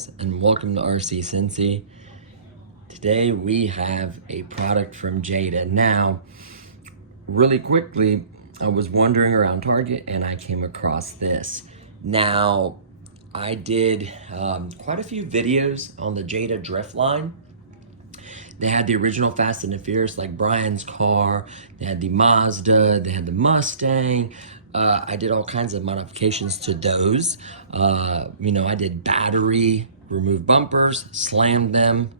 guys, and welcome to RC Cincy. Today we have a product from Jada. Now, really quickly, I was wandering around Target and I came across this. Now, I did quite a few videos on the Jada drift line. They had the original Fast and the Furious, like Brian's car. They had the Mazda, they had the Mustang. I did all kinds of modifications to those. I did battery, removed bumpers, slammed them,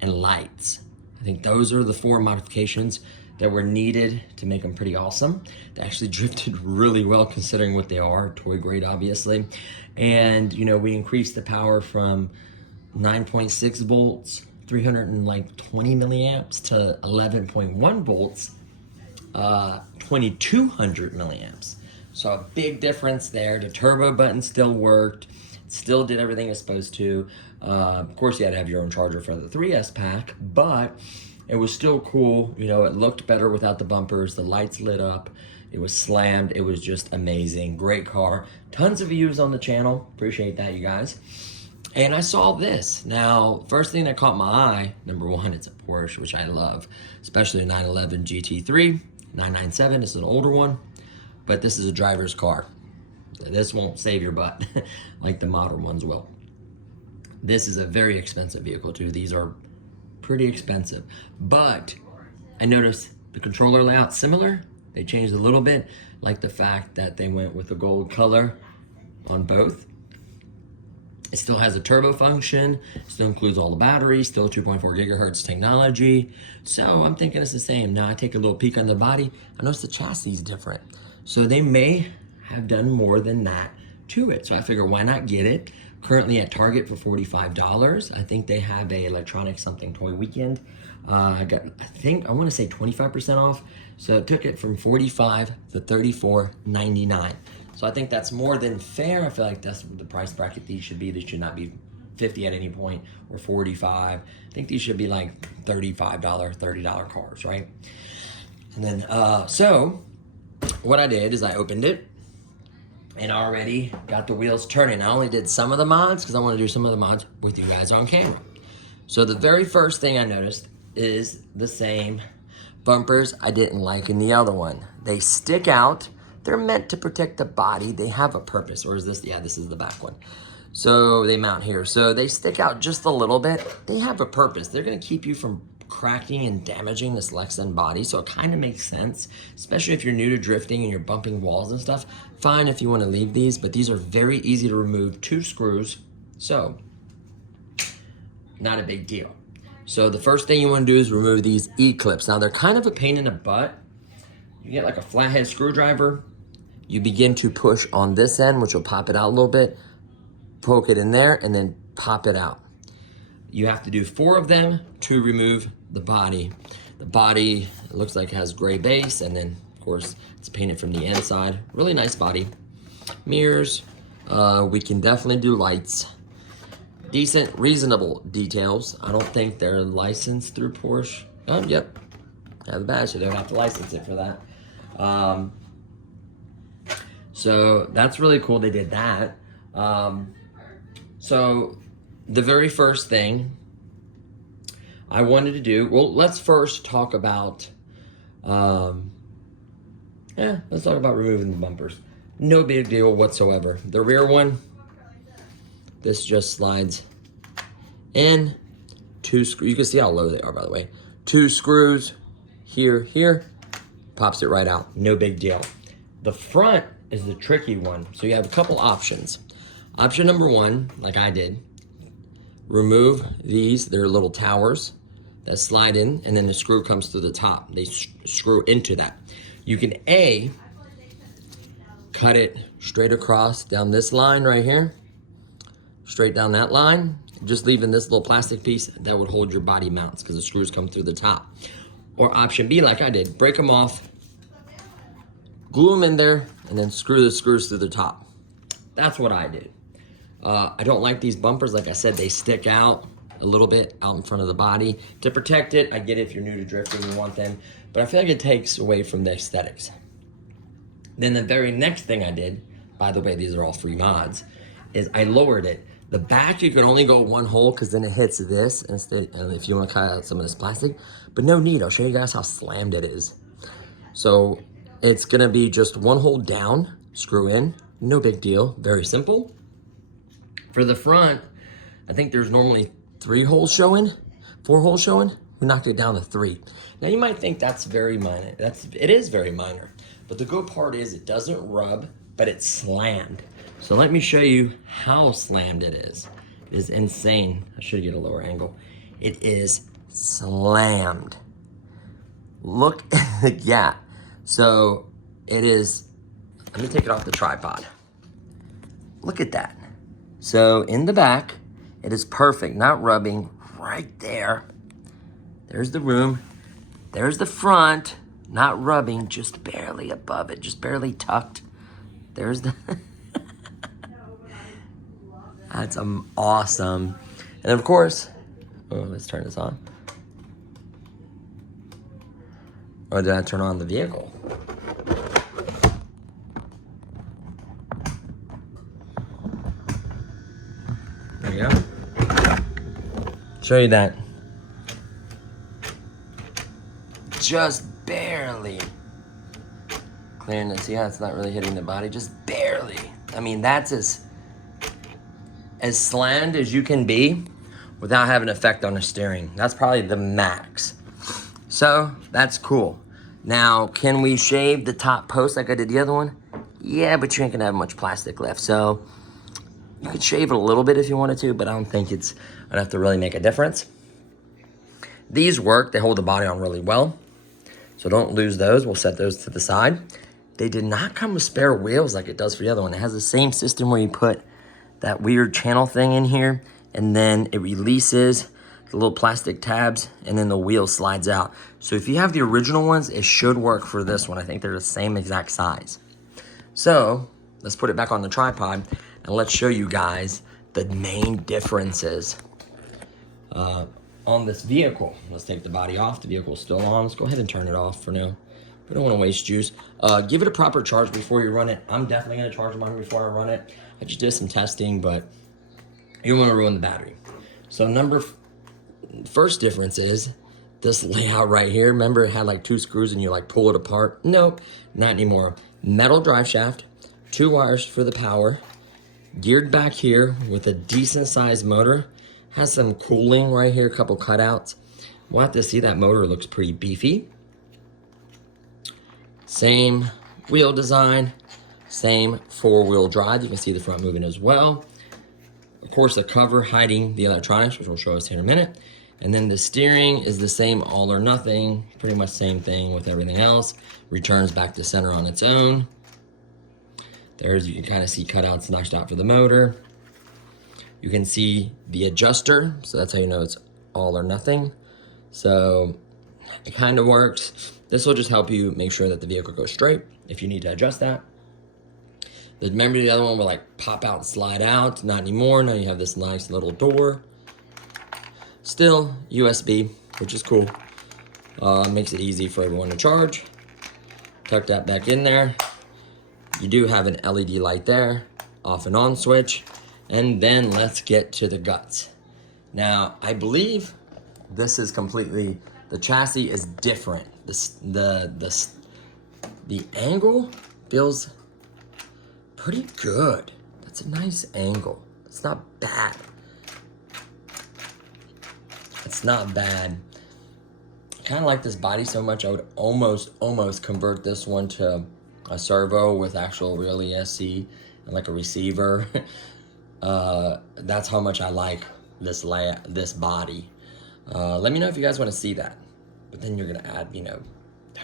and lights. I think those are the 4 modifications that were needed to make them pretty awesome. They actually drifted really well considering what they are, toy grade obviously. And we increased the power from 9.6 volts, 320 milliamps to 11.1 volts, 2200 milliamps. So a big difference there. The turbo button still worked, still did everything it's supposed to. Of course, you had to have your own charger for the 3S pack, but it was still cool. It looked better without the bumpers. The lights lit up. It was slammed. It was just amazing. Great car. Tons of views on the channel. Appreciate that, you guys. And I saw this. Now, first thing that caught my eye, number one, it's a Porsche, which I love, especially a 911 GT3, 997. This is an older one, but this is a driver's car. This won't save your butt like the modern ones will. This is a very expensive vehicle too. These are pretty expensive, but I noticed the controller layout similar. They changed a little bit, like the fact that they went with the gold color on both. It still has a turbo function, still includes all the batteries, still 2.4 gigahertz technology. So I'm thinking it's the same. Now I take a little peek on the body. I notice the chassis is different. So they may have done more than that to it. So I figure why not get it? Currently at Target for $45. I think they have a electronic something toy weekend. I want to say 25% off. So it took it from $45 to $34.99. So I think that's more than fair. I feel like that's the price bracket these should be. They should not be $50 at any point or $45. I think these should be like $35, $30 cars, right? And then, so what I did is I opened it and already got the wheels turning. I only did some of the mods because I want to do some of the mods with you guys on camera. So the very first thing I noticed is the same bumpers I didn't like in the other one. They stick out. They're meant to protect the body. They have a purpose. Or is this? Yeah, this is the back one. So they mount here. So they stick out just a little bit. They have a purpose. They're going to keep you from cracking and damaging this Lexan body. So it kind of makes sense, especially if you're new to drifting and you're bumping walls and stuff. Fine if you want to leave these, but these are very easy to remove. 2 screws. So not a big deal. So the first thing you want to do is remove these E-clips. Now they're kind of a pain in the butt. You get like a flathead screwdriver. You begin to push on this end, which will pop it out a little bit, poke it in there, and then pop it out. You have to do 4 of them to remove the body. The body, it looks like it has gray base, and then, of course, it's painted from the inside. Really nice body. Mirrors, we can definitely do lights. Decent, reasonable details. I don't think they're licensed through Porsche. Oh, yep. Have the badge, so they don't have to license it for that. So that's really cool they did that. So the very first thing I wanted to do, well, let's first talk about, let's talk about removing the bumpers. No big deal whatsoever. The rear one, this just slides in. 2 screws, you can see how low they are, by the way. 2 screws, here, pops it right out. No big deal. The front is the tricky one. So you have a couple options. Option number 1, like I did, remove these. They're little towers that slide in, and then the screw comes through the top. They screw into that. You can A, cut it straight across down this line right here, straight down that line, just leaving this little plastic piece that would hold your body mounts because the screws come through the top. Or option B, like I did, break them off, glue them in there, and then screw the screws through the top. That's what I did. I don't like these bumpers. Like I said, they stick out a little bit out in front of the body. To protect it, I get it if you're new to drifting, you want them, but I feel like it takes away from the aesthetics. Then the very next thing I did, by the way, these are all free mods, is I lowered it. The back, you can only go one hole because then it hits this instead, and if you want to cut out some of this plastic. But no need, I'll show you guys how slammed it is. So it's gonna be just one hole down, screw in, no big deal, very simple. For the front, I think there's normally 3 holes showing, 4 holes showing. We knocked it down to 3. Now you might think that's very minor. It is very minor. But the good part is it doesn't rub, but it's slammed. So let me show you how slammed it is. It is insane. I should get a lower angle. It is slammed. Look, yeah. So it is, let me take it off the tripod. Look at that. So in the back, it is perfect, not rubbing, right there. There's the room. There's the front, not rubbing, just barely above it, just barely tucked. There's the, that's awesome. And of course, oh, let's turn this on. Or did I turn on the vehicle? There you go. Show you that. Just barely. Clearing it. See how it's not really hitting the body? Just barely. I mean, that's as slammed as you can be without having an effect on the steering. That's probably the max. So that's cool. Now, can we shave the top post like I did the other one? Yeah, but you ain't gonna have much plastic left. So you could shave it a little bit if you wanted to, but I don't think it's enough to really make a difference. These work, they hold the body on really well. So don't lose those, we'll set those to the side. They did not come with spare wheels like it does for the other one. It has the same system where you put that weird channel thing in here, and then it releases the little plastic tabs, and then the wheel slides out. So if you have the original ones, it should work for this one. I think they're the same exact size. So let's put it back on the tripod, and let's show you guys the main differences on this vehicle. Let's take the body off. The vehicle's still on. Let's go ahead and turn it off for now. We don't want to waste juice. Give it a proper charge before you run it. I'm definitely going to charge mine before I run it. I just did some testing, but you don't want to ruin the battery. So first difference is this layout right here. Remember it had like 2 screws and you like pull it apart? Nope, not anymore. Metal drive shaft, 2 wires for the power, geared back here with a decent sized motor. Has some cooling right here, a couple cutouts. We'll have to see, that motor looks pretty beefy. Same wheel design, same 4-wheel drive. You can see the front moving as well. Of course, the cover hiding the electronics, which will show us here in a minute. And then the steering is the same all or nothing, pretty much same thing with everything else. Returns back to center on its own. There's, you can kind of see cutouts notched out for the motor. You can see the adjuster, so that's how you know it's all or nothing. So it kind of works. This will just help you make sure that the vehicle goes straight if you need to adjust that. Remember the other one will like pop out and slide out? Not anymore. Now you have this nice little door. Still USB, which is cool. Makes it easy for everyone to charge. Tuck that back in there. You do have an LED light there, off and on switch. And then let's get to the guts. Now, I believe this is completely, the chassis is different. The angle feels pretty good. That's a nice angle. It's not bad. It's not bad. I kind of like this body so much, I would almost convert this one to a servo with actual real ESC and like a receiver. That's how much I like this body. Let me know if you guys want to see that. But then you're gonna add, you know,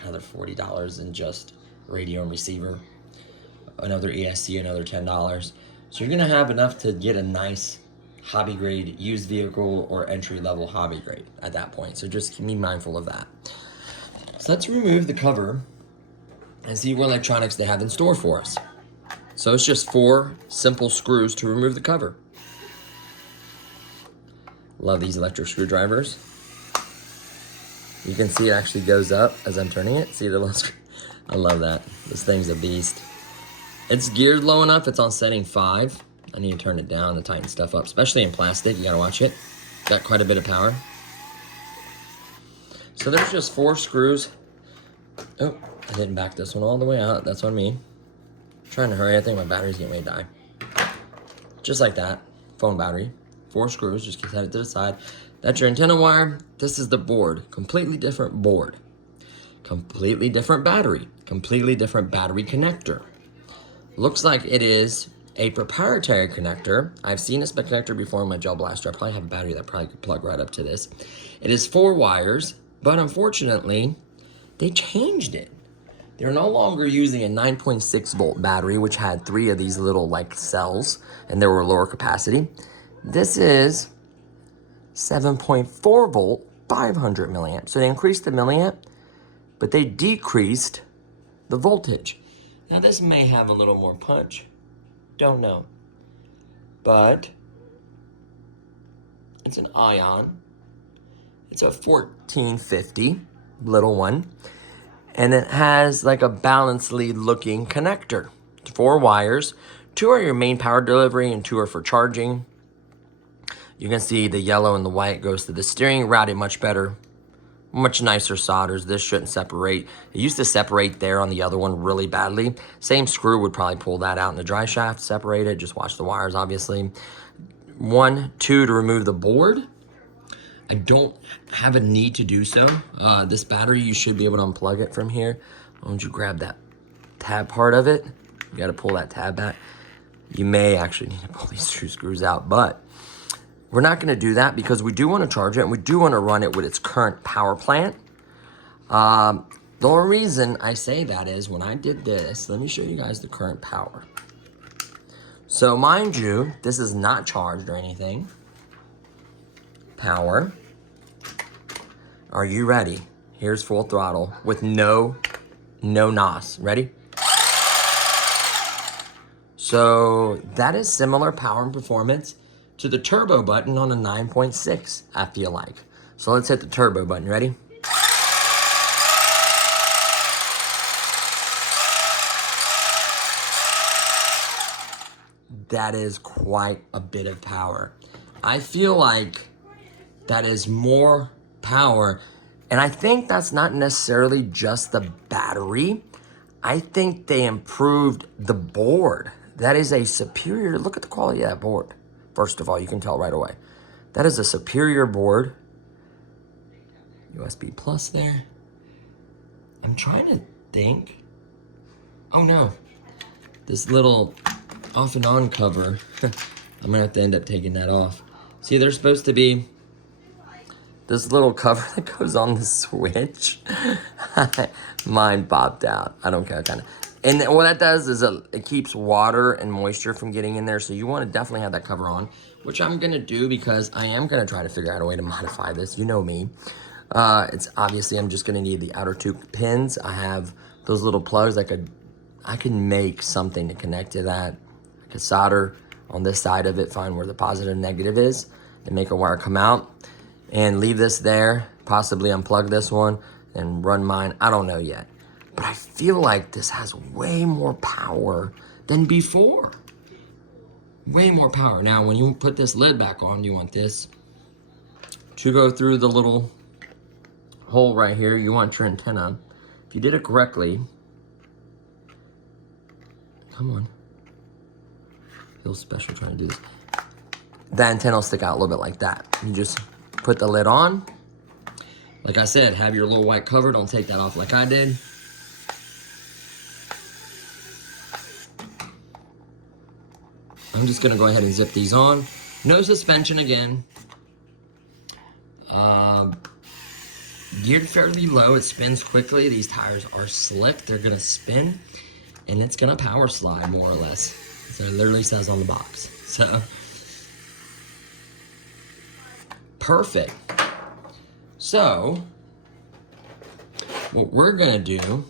another $40 in just radio and receiver, another ESC, another $10. So you're gonna have enough to get a nice hobby grade used vehicle or entry level hobby grade at that point. So just be mindful of that. So let's remove the cover and see what electronics they have in store for us. So it's just 4 simple screws to remove the cover. Love these electric screwdrivers. You can see it actually goes up as I'm turning it. See the little screw? I love that. This thing's a beast. It's geared low enough. It's on setting 5. I need to turn it down to tighten stuff up, especially in plastic. You gotta watch it. Got quite a bit of power. So there's just 4 screws. Oh, I didn't back this one all the way out. That's on me. I'm trying to hurry. I think my battery's getting ready to die. Just like that. Phone battery. 4 screws. Just set it to the side. That's your antenna wire. This is the board. Completely different board. Completely different battery. Completely different battery connector. Looks like it is a proprietary connector. I've seen this connector before in my gel blaster. I probably have a battery that probably could plug right up to this. It is 4 wires, but unfortunately, they changed it. They're no longer using a 9.6 volt battery, which had 3 of these little like cells, and they were lower capacity. This is 7.4 volt, 500 milliamp. So they increased the milliamp, but they decreased the voltage. Now this may have a little more punch. Don't know. But it's an ion. It's a 1450 little one. And it has like a balance lead looking connector. 4 wires. 2 are your main power delivery and 2 are for charging. You can see the yellow and the white goes to the steering, routed much better. Much nicer solders. This shouldn't separate. It used to separate there on the other one really badly. Same screw would probably pull that out in the dry shaft, separate it. Just watch the wires, obviously. 1, 2 to remove the board. I don't have a need to do so. This battery, you should be able to unplug it from here. Why don't you grab that tab part of it? You got to pull that tab back. You may actually need to pull these 2 screws out, but we're not going to do that because we do want to charge it and we do want to run it with its current power plant. The only reason I say that is when I did this, let me show you guys the current power. So mind you, this is not charged or anything. Power. Are you ready? Here's full throttle with no NOS. Ready? So that is similar power and performance to the turbo button on a 9.6, I feel like. So let's hit the turbo button. Ready? That is quite a bit of power. I feel like that is more power. And I think that's not necessarily just the battery. I think they improved the board. That is a superior, look at the quality of that board. First of all, you can tell right away. That is a superior board. USB plus there. I'm trying to think. Oh no. This little off and on cover. I'm gonna have to end up taking that off. See, there's supposed to be this little cover that goes on the switch. Mine popped out. I don't care, kind of. And what that does is it keeps water and moisture from getting in there. So you want to definitely have that cover on, which I'm going to do because I am going to try to figure out a way to modify this. You know me. It's obviously I'm just going to need the outer 2 pins. I have those little plugs. I can make something to connect to that. I could solder on this side of it, find where the positive and negative is, and make a wire come out. And leave this there, possibly unplug this one, and run mine. I don't know yet. But I feel like this has way more power than before. Way more power. Now, when you put this lid back on, you want this to go through the little hole right here. You want your antenna. If you did it correctly, come on. Feels special trying to do this. The antenna will stick out a little bit like that. You just put the lid on. Like I said, have your little white cover. Don't take that off like I did. I'm just gonna go ahead and zip these on. No suspension again. Geared fairly low, it spins quickly. These tires are slick, they're gonna spin, and it's gonna power slide more or less. So it literally says on the box. So, perfect. So, what we're gonna do,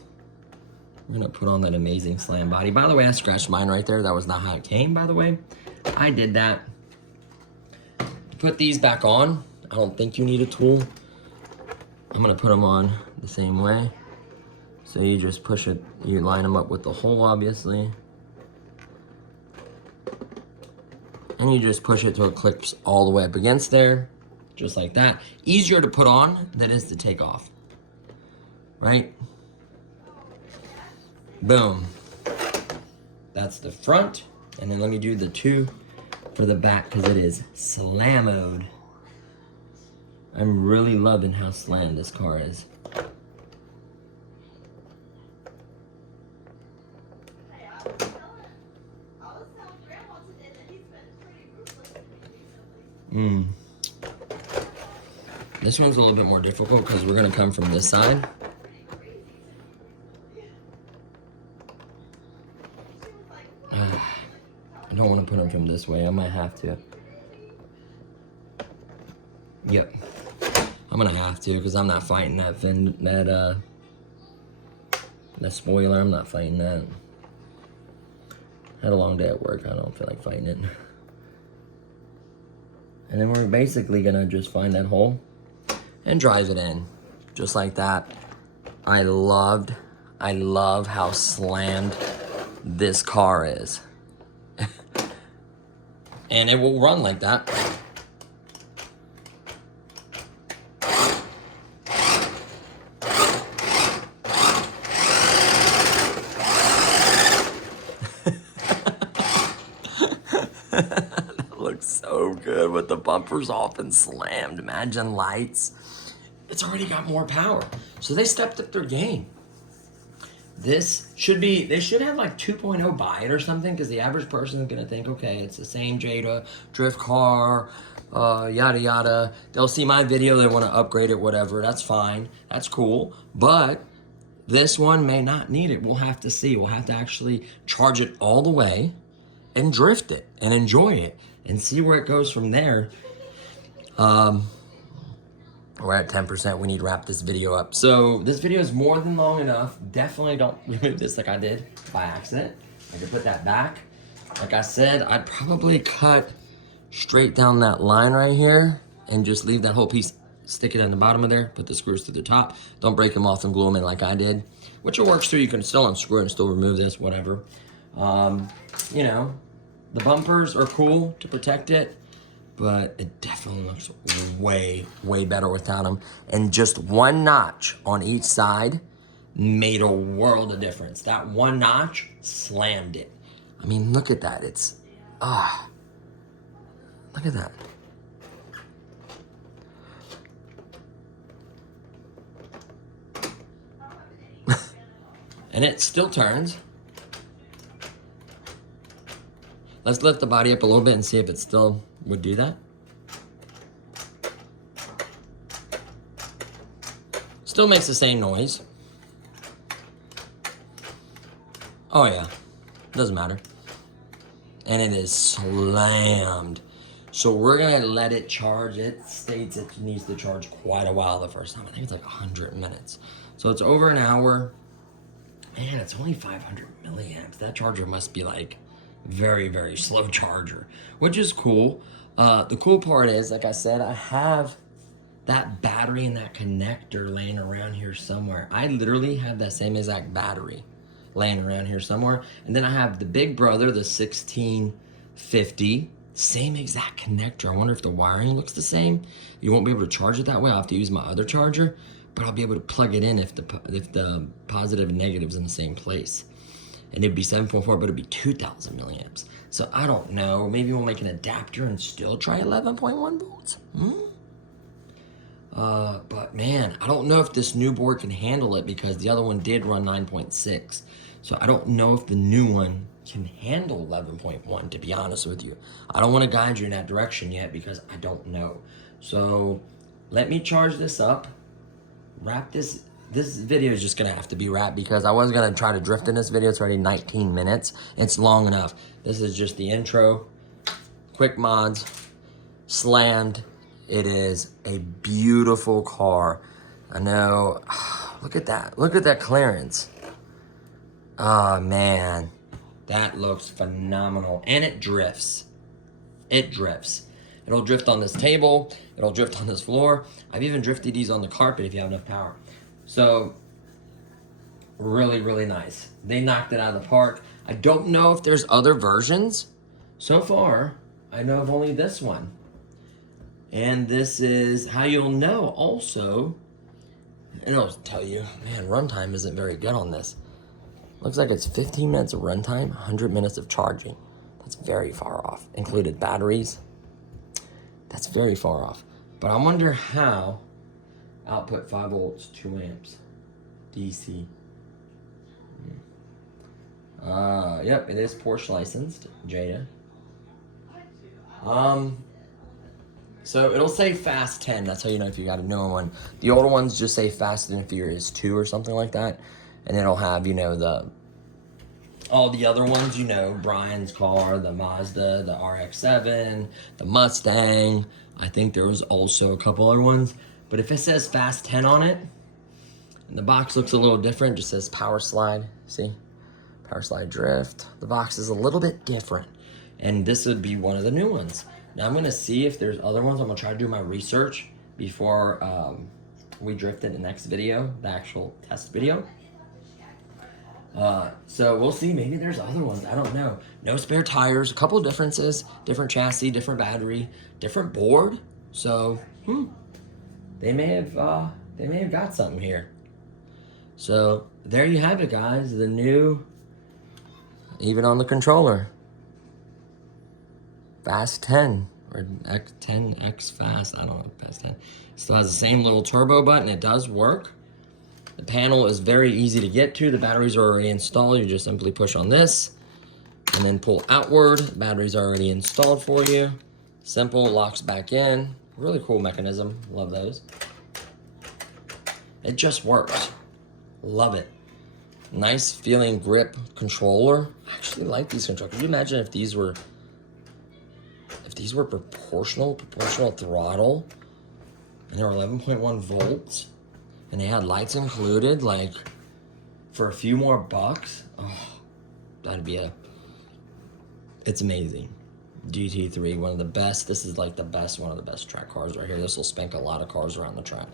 we're gonna put on that amazing slam body. By the way, I scratched mine right there. That was not how it came, by the way. I did that. Put these back on. I don't think you need a tool. I'm gonna put them on the same way. So you just push it, you line them up with the hole, obviously. And you just push it till it clicks all the way up against there, just like that. Easier to put on than it is to take off, right? Boom. That's the front. And then let me do the two for the back because it is slam mode. I'm really loving how slam this car is. This one's a little bit more difficult because we're gonna come from this side. I don't want to put them from this way. I might have to. Yep. I'm gonna have to because I'm not fighting that that spoiler. I'm not fighting that. Had a long day at work. I don't feel like fighting it. And then we're basically gonna just find that hole and drive it in, just like that. I love how slammed this car is. And it will run like that. That looks so good with the bumpers off and slammed. Imagine lights. It's already got more power. So they stepped up their game. This should be, they should have like 2.0 buy it or something, because the average person is going to think, okay, it's the same Jada drift car, yada yada. They'll see my video, they want to upgrade it, whatever. That's fine. That's cool. But this one may not need it. We'll have to see. We'll have to actually charge it all the way and drift it and enjoy it and see where it goes from there. We're at 10%. We need to wrap this video up. So this video is more than long enough. Definitely don't remove this like I did by accident. I can put that back. Like I said, I'd probably cut straight down that line right here and just leave that whole piece, stick it in the bottom of there, put the screws to the top. Don't break them off and glue them in like I did, which it works too. You can still unscrew it and still remove this, whatever. You know, the bumpers are cool to protect it, but it definitely looks way, way better without them. And just one notch on each side made a world of difference. That one notch slammed it. I mean, look at that. It's, look at that. And it still turns. Let's lift the body up a little bit and see if it still would do that. Still makes the same noise. Oh yeah, doesn't matter. And it is slammed. So we're gonna let it charge. It states it needs to charge quite a while the first time. I think it's like 100 minutes. So it's over an hour. Man, it's only 500 milliamps. That charger must be like very, very slow charger, which is cool. The cool part is, like I said, I have that battery and that connector laying around here somewhere. I literally have that same exact battery laying around here somewhere. And then I have the big brother, the 1650, same exact connector. I wonder if the wiring looks the same. You won't be able to charge it that way. I'll have to use my other charger, but I'll be able to plug it in if the positive and negative's in the same place. And it'd be 7.4, but it'd be 2,000 milliamps. So I don't know. Maybe we'll make an adapter and still try 11.1 volts. But man, I don't know if this new board can handle it because the other one did run 9.6. So I don't know if the new one can handle 11.1, to be honest with you. I don't want to guide you in that direction yet because I don't know. So let me charge this up, wrap this. This video is just gonna have to be wrapped because I was gonna try to drift in this video. It's already 19 minutes. It's long enough. This is just the intro, quick mods, slammed. It is a beautiful car. I know, look at that. Look at that clearance. Oh man, that looks phenomenal. And it drifts. It drifts. It'll drift on this table. It'll drift on this floor. I've even drifted these on the carpet if you have enough power. So, really, really nice. They knocked it out of the park. I don't know if there's other versions. So far, I know of only this one. And this is how you'll know also. And it'll tell you, man, runtime isn't very good on this. Looks like it's 15 minutes of runtime, 100 minutes of charging. That's very far off. Included batteries. That's very far off. But I wonder how. Output 5 volts, 2 amps. DC. Yep, it is Porsche licensed, Jada. So it'll say Fast 10. That's how you know if you got a newer one. The older ones just say Fast and Furious 2 or something like that. And it'll have, you know, all the other ones, you know, Brian's car, the Mazda, the RX-7, the Mustang. I think there was also a couple other ones. But if it says Fast 10 on it, and the box looks a little different, just says Power Slide, see? Power Slide Drift. The box is a little bit different. And this would be one of the new ones. Now I'm gonna see if there's other ones. I'm gonna try to do my research before we drift in the next video, the actual test video. So we'll see, maybe there's other ones, I don't know. No spare tires, a couple differences, different chassis, different battery, different board. So, they may have got something here. So there you have it, guys, the new, even on the controller, Fast 10 or X10X Fast, I don't know, Fast 10. Still has the same little turbo button, it does work. The panel is very easy to get to. The batteries are already installed. You just simply push on this and then pull outward. The batteries are already installed for you. Simple, locks back in. Really cool mechanism, love those. It just works, love it. Nice feeling grip controller. I actually like these controllers. Could you imagine if these were proportional throttle, and they were 11.1 volts, and they had lights included, like, for a few more bucks? Oh, that'd be it's amazing. GT3, one of the best. This is like the best, one of the best track cars right here. This will spank a lot of cars around the track.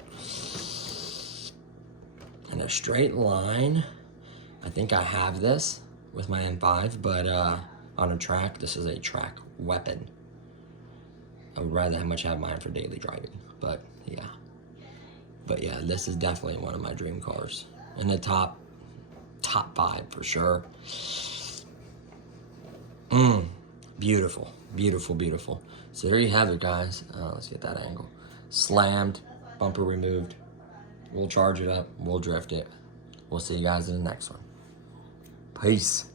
And a straight line. I think I have this with my M5, but on a track, this is a track weapon. I would rather how much have mine for daily driving, but yeah. But yeah, this is definitely one of my dream cars. In the top 5 for sure. Beautiful, beautiful, beautiful. So there you have it, guys. Let's get that angle. Slammed, bumper removed. We'll charge it up, we'll drift it. We'll see you guys in the next one. Peace.